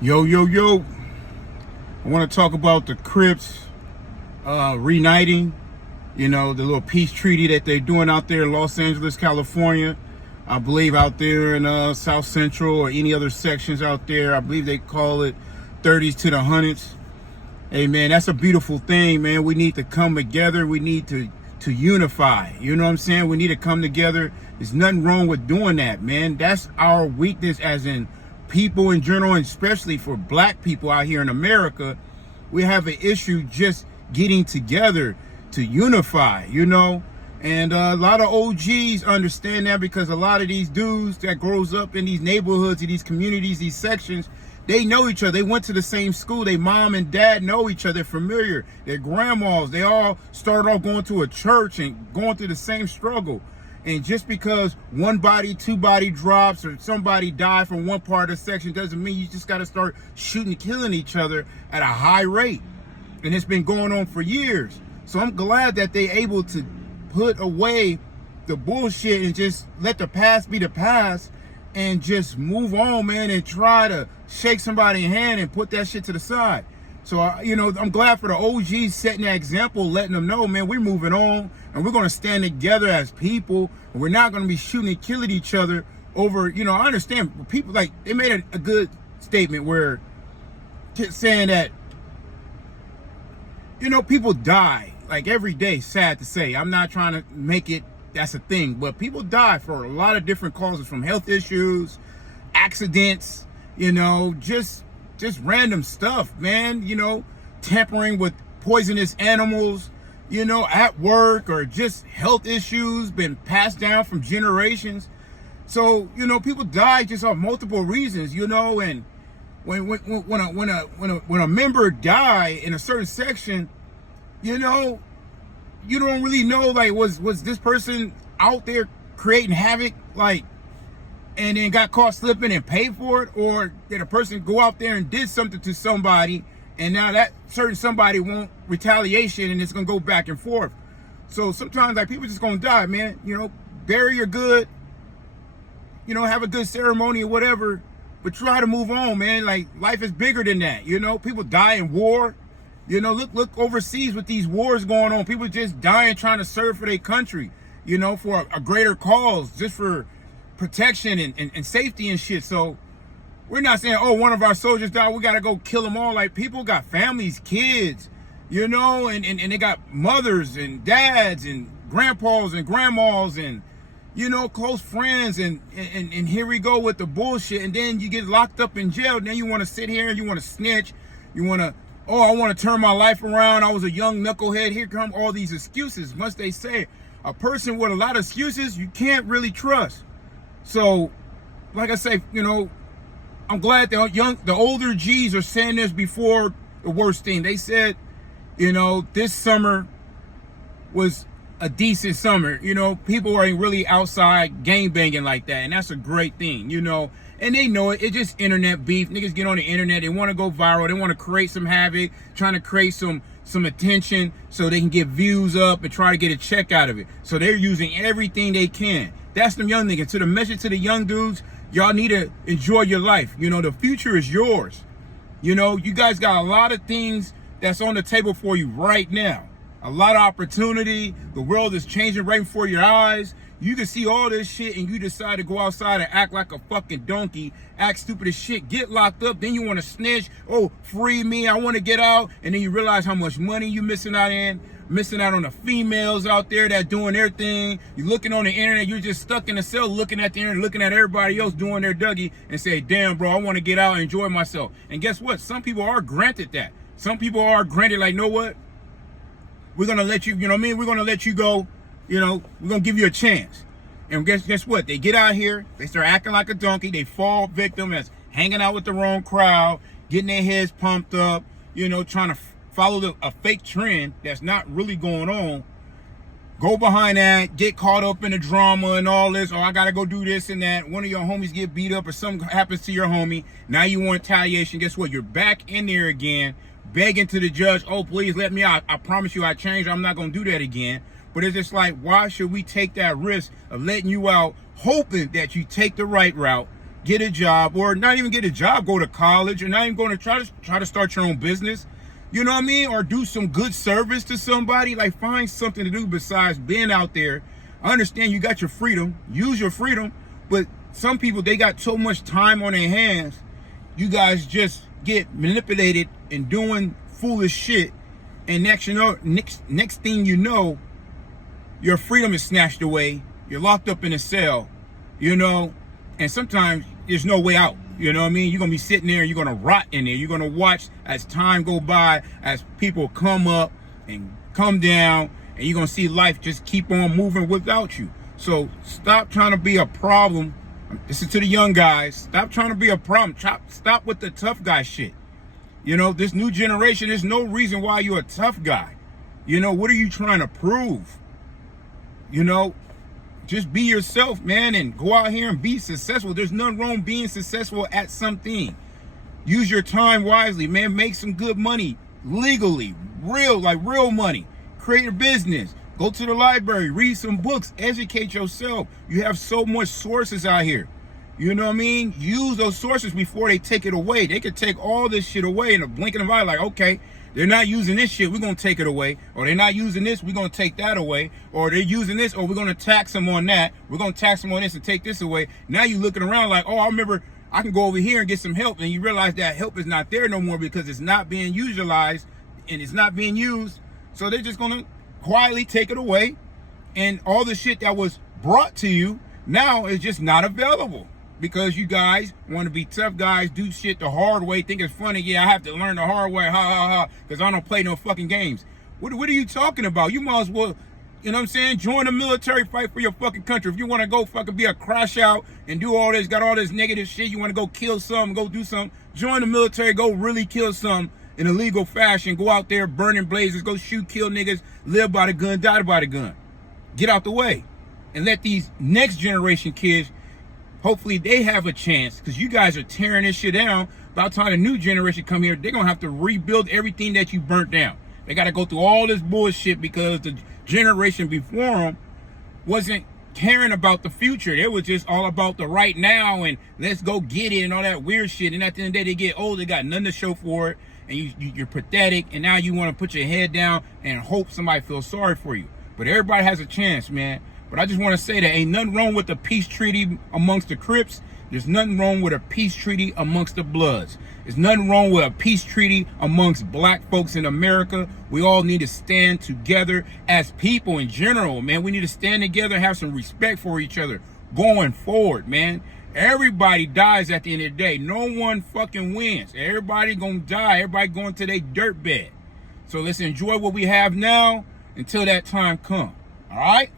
Yo, yo, yo. I want to talk about the Crips reuniting, the little peace treaty that they're doing out there in Los Angeles, California. I believe out there in South Central or any other sections out there, I believe they call it 30s to the hundreds. Hey, man, that's a beautiful thing, man. We need to come together. We need to unify. You know what I'm saying? We need to come together. There's nothing wrong with doing that, man. That's our weakness as in people in general, and especially for black people out here in America. We have an issue just getting together to unify, and a lot of OGs understand that, because a lot of these dudes that grows up in these neighborhoods, in these communities, these sections, they know each other. They went to the same school. Their mom and dad know each other. They're familiar. Their grandmas, they all started off going to a church and going through the same struggle. And just because one body, two body drops, or somebody died from one part of the section, doesn't mean you just got to start shooting and killing each other at a high rate. And it's been going on for years. So I'm glad that they're able to put away the bullshit and just let the past be the past and just move on, man, and try to shake somebody's hand and put that shit to the side. So, I'm glad for the OGs setting that example, letting them know, man, we're moving on and we're going to stand together as people. And we're not going to be shooting and killing each other over, I understand people, like, they made a good statement where saying that, people die like every day, sad to say. I'm not trying to make it that's a thing, but people die for a lot of different causes, from health issues, accidents, just random stuff, man, tampering with poisonous animals, at work, or just health issues been passed down from generations. So, people die just off multiple reasons, and when a member die in a certain section, you don't really know, like, was this person out there creating havoc, like, and then got caught slipping and paid for it? Or did a person go out there and did something to somebody, and now that certain somebody won't retaliation, and it's gonna go back and forth? So sometimes, like, people just gonna die, man. Bury your good, have a good ceremony or whatever, but try to move on, man. Like, life is bigger than that. People die in war. Look overseas with these wars going on. People just dying trying to serve for their country, for a greater cause, just for protection and safety and shit. So we're not saying, oh, one of our soldiers died, we got to go kill them all. Like, people got families, kids, and they got mothers and dads and grandpas and grandmas and, close friends. And here we go with the bullshit. And then you get locked up in jail. Then you want to sit here and you want to snitch. You want to, oh, I want to turn my life around. I was a young knucklehead. Here come all these excuses. Must they say, a person with a lot of excuses, you can't really trust. So, like I say, I'm glad the older G's are saying this before the worst thing. They said, this summer was a decent summer. People are really outside game banging like that, and that's a great thing, and they know it. It's just internet beef. Niggas get on the internet, they want to go viral, they want to create some havoc, trying to create some attention so they can get views up and try to get a check out of it. So they're using everything they can. That's them young niggas. To the message to the young dudes, y'all need to enjoy your life. The future is yours. You guys got a lot of things that's on the table for you right now. A lot of opportunity. The world is changing right before your eyes. You can see all this shit and you decide to go outside and act like a fucking donkey, act stupid as shit, get locked up, then you want to snitch, oh, free me, I want to get out, and then you realize how much money you missing out on the females out there that doing their thing. You're looking on the internet, you're just stuck in the cell looking at the internet, looking at everybody else doing their Dougie, and say, damn, bro, I want to get out and enjoy myself. And guess what? Some people are granted that. Some people are granted, like, know what? We're going to let you, We're going to let you go. We're going to give you a chance. And guess what? They get out here, they start acting like a donkey, they fall victim as hanging out with the wrong crowd, getting their heads pumped up, trying to follow a fake trend that's not really going on. Go behind that, get caught up in the drama and all this. Oh, I got to go do this and that. One of your homies get beat up or something happens to your homie. Now you want retaliation. Guess what? You're back in there again, begging to the judge, oh, please let me out. I promise you I changed. I'm not going to do that again. But it's just like, why should we take that risk of letting you out, hoping that you take the right route, get a job, or not even get a job, go to college, or not even going to try to start your own business. You know what I mean? Or do some good service to somebody. Like, find something to do besides being out there. I understand you got your freedom. Use your freedom. But some people, they got so much time on their hands. You guys just get manipulated and doing foolish shit. And next thing you know, your freedom is snatched away. You're locked up in a cell, you know, and sometimes there's no way out. You know what I mean? You're going to be sitting there and you're going to rot in there. You're going to watch as time go by, as people come up and come down, and you're going to see life just keep on moving without you. So stop trying to be a problem. This is to the young guys. Stop trying to be a problem. Stop with the tough guy shit. You know, this new generation, there's no reason why you're a tough guy. You know, what are you trying to prove? You know, just be yourself, man, and go out here and be successful. There's nothing wrong being successful at something. Use your time wisely, man. Make some good money legally, real money. Create a business. Go to the library, read some books, educate yourself. You have so much sources out here. You know what I mean? Use those sources before they take it away. They could take all this shit away in a blink of an eye. Like, okay, they're not using this shit, we're going to take it away. Or they're not using this, we're going to take that away. Or they're using this, or we're going to tax them on that. We're going to tax them on this and take this away. Now you're looking around like, oh, I remember I can go over here and get some help. And you realize that help is not there no more because it's not being utilized and it's not being used. So they're just going to quietly take it away. And all the shit that was brought to you now is just not available. Because you guys want to be tough guys, do shit the hard way, think it's funny. Yeah, I have to learn the hard way, because I don't play no fucking games. What are you talking about? You might as well, you know what I'm saying, join the military, fight for your fucking country. If you want to go fucking be a crash out and do all this, got all this negative shit, you want to go kill something, go do something, join the military, go really kill something in a legal fashion. Go out there burning blazes, go shoot, kill niggas, live by the gun, die by the gun. Get out the way. And let these next generation kids, hopefully they have a chance, because you guys are tearing this shit down. By the time the new generation come here, they're going to have to rebuild everything that you burnt down. They got to go through all this bullshit because the generation before them wasn't caring about the future. They was just all about the right now and let's go get it and all that weird shit. And at the end of the day, they get old, they got nothing to show for it. And you're pathetic. And now you want to put your head down and hope somebody feels sorry for you. But everybody has a chance, man. But I just want to say that ain't nothing wrong with the peace treaty amongst the Crips. There's nothing wrong with a peace treaty amongst the Bloods. There's nothing wrong with a peace treaty amongst black folks in America. We all need to stand together as people in general, man. We need to stand together, have some respect for each other going forward, man. Everybody dies at the end of the day. No one fucking wins. Everybody gonna die. Everybody going to their dirt bed. So let's enjoy what we have now until that time comes. All right?